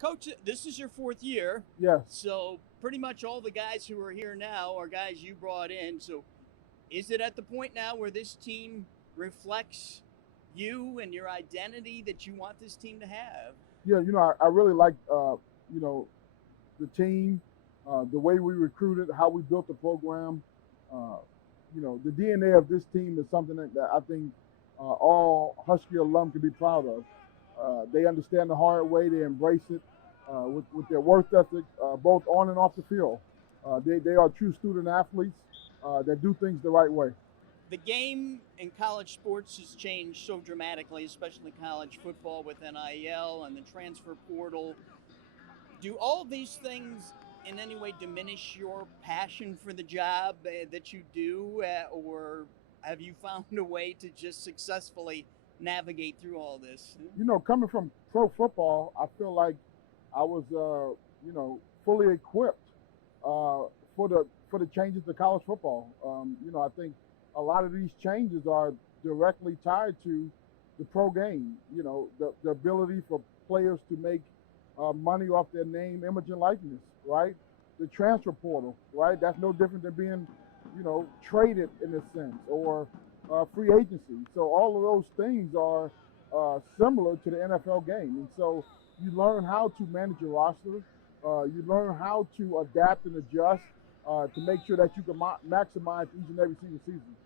Coach, this is your fourth year. Yes. So pretty much all the guys who are here now are guys you brought in. So is it at the point now where this team reflects you and your identity that you want this team to have? Yeah, I really like, the team, the way we recruited, how we built the program. Uh, the DNA of this team is something that I think all Husky alum can be proud of. They understand the hard way. They embrace it with their work ethic, both on and off the field. They are true student athletes that do things the right way. The game in college sports has changed so dramatically, especially college football with NIL and the transfer portal. Do all these things in any way diminish your passion for the job that you do, or have you found a way to just successfully navigate through all this? Coming from pro football, I feel like I was, fully equipped for the changes to college football. I think a lot of these changes are directly tied to the pro game. The ability for players to make money off their name, image, and likeness. Right. The transfer portal. Right. That's no different than being, traded in a sense, or free agency. So all of those things are similar to the NFL game, and so you learn how to manage your roster. You learn how to adapt and adjust to make sure that you can maximize each and every single season.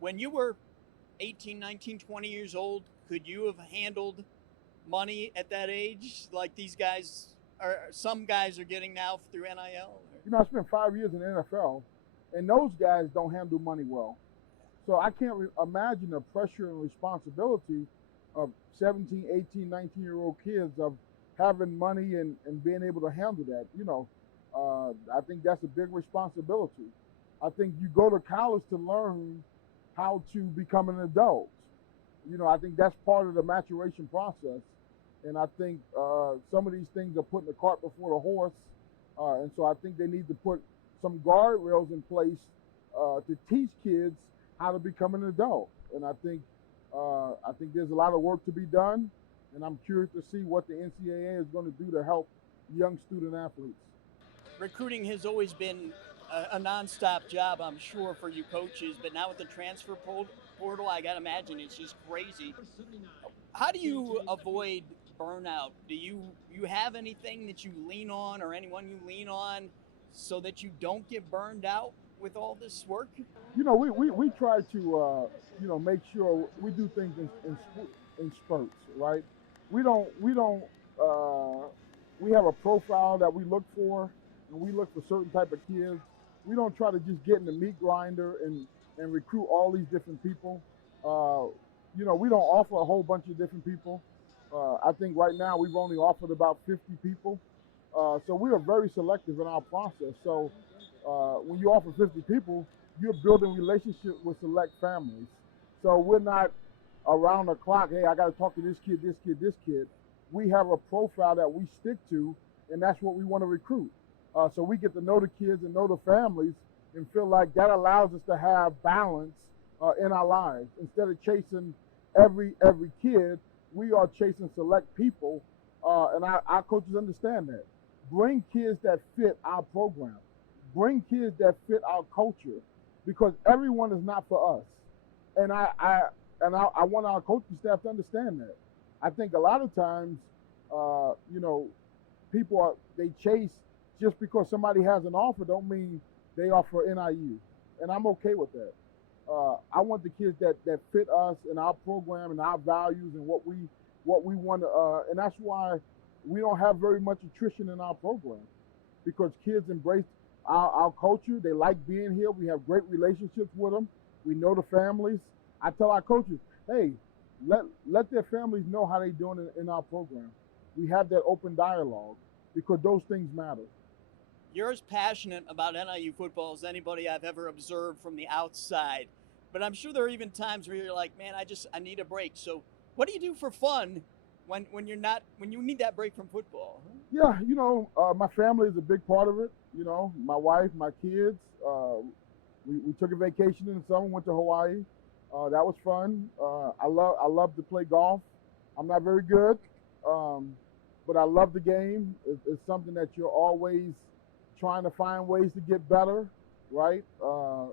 When you were 18, 19, 20 years old, could you have handled money at that age like these guys or some guys are getting now through NIL? I spent 5 years in the NFL, and those guys don't handle money well. So I can't imagine the pressure and responsibility of 17, 18, 19-year-old kids of having money and being able to handle that. I think that's a big responsibility. I think you go to college to learn how to become an adult. I think that's part of the maturation process. And I think some of these things are putting the cart before the horse. And so I think they need to put some guardrails in place to teach kids how to become an adult. And I think there's a lot of work to be done. And I'm curious to see what the NCAA is going to do to help young student athletes. Recruiting has always been a nonstop job, I'm sure, for you coaches. But now with the transfer portal, I got to imagine it's just crazy. How do you avoid burnout? Do you have anything that you lean on, or anyone you lean on, so that you don't get burned out with all this work? We try to make sure we do things in spurts, right? We have a profile that we look for, and we look for certain type of kids. We don't try to just get in the meat grinder and recruit all these different people. We don't offer a whole bunch of different people. I think right now we've only offered about 50 people. So we are very selective in our process. So when you offer 50 people, you're building relationships with select families. So we're not around the clock, hey, I got to talk to this kid, this kid, this kid. We have a profile that we stick to, and that's what we want to recruit. So we get to know the kids and know the families and feel like that allows us to have balance in our lives. Instead of chasing every kid, we are chasing select people, and our coaches understand that. Bring kids that fit our program. Bring kids that fit our culture, because everyone is not for us. And I want our coaching staff to understand that. I think a lot of times, people they chase just because somebody has an offer don't mean they are for NIU, and I'm okay with that. I want the kids that fit us and our program and our values and what we want to, and that's why we don't have very much attrition in our program, because kids embrace our culture. They like being here. We have great relationships with them. We know the families. I tell our coaches, hey, let their families know how they're doing in our program. We have that open dialogue because those things matter. You're as passionate about NIU football as anybody I've ever observed from the outside. But I'm sure there are even times where you're like, man, I need a break. So what do you do for fun when you need that break from football? Yeah, my family is a big part of it. My wife, my kids. We took a vacation in the summer, went to Hawaii. That was fun. I love to play golf. I'm not very good, but I love the game. It's something that you're always trying to find ways to get better, right? I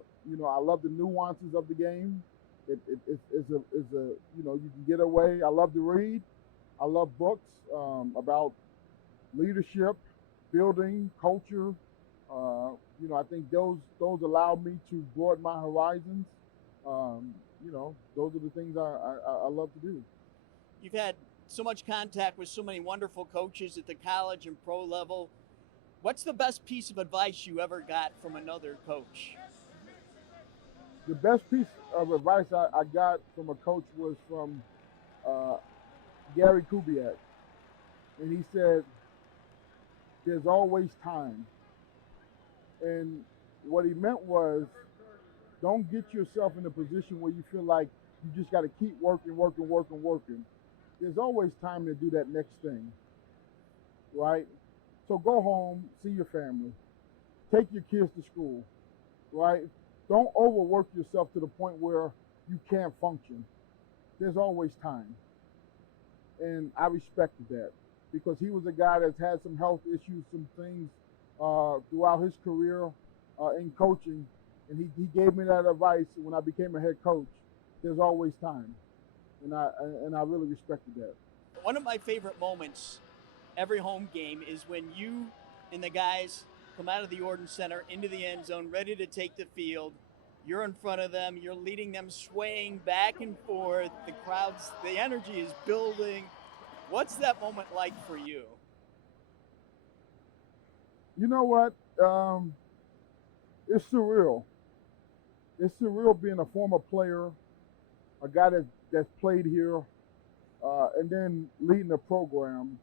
love the nuances of the game. You can get away. I love to read. I love books about leadership, building, culture. I think those allow me to broaden my horizons. Those are the things I love to do. You've had so much contact with so many wonderful coaches at the college and pro level. What's the best piece of advice you ever got from another coach? The best piece of advice I got from a coach was from uh, Gary Kubiak, and he said, "There's always time." And what he meant was, don't get yourself in a position where you feel like you just got to keep working. There's always time to do that next thing, right? So go home, see your family, take your kids to school, right? Don't overwork yourself to the point where you can't function. There's always time. And I respected that because he was a guy that's had some health issues, some things throughout his career in coaching. And he gave me that advice when I became a head coach. There's always time. And I really respected that. One of my favorite moments every home game is when you and the guys come out of the Orden Center into the end zone, ready to take the field. You're in front of them. You're leading them, swaying back and forth. The crowd's, the energy is building. What's that moment like for you? You know what? It's surreal. It's surreal being a former player, a guy that's played here, and then leading a program.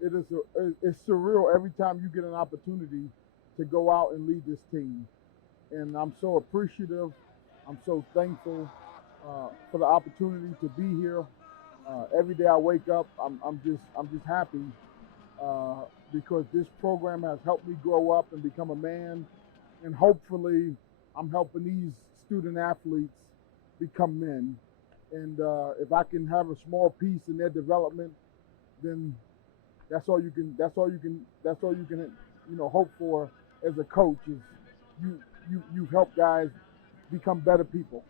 It's surreal every time you get an opportunity to go out and lead this team. And I'm so appreciative. I'm so thankful for the opportunity to be here. Every day I wake up, I'm just happy because this program has helped me grow up and become a man, and hopefully I'm helping these student athletes become men. And if I can have a small piece in their development, then that's all you can hope for as a coach is you've helped guys become better people.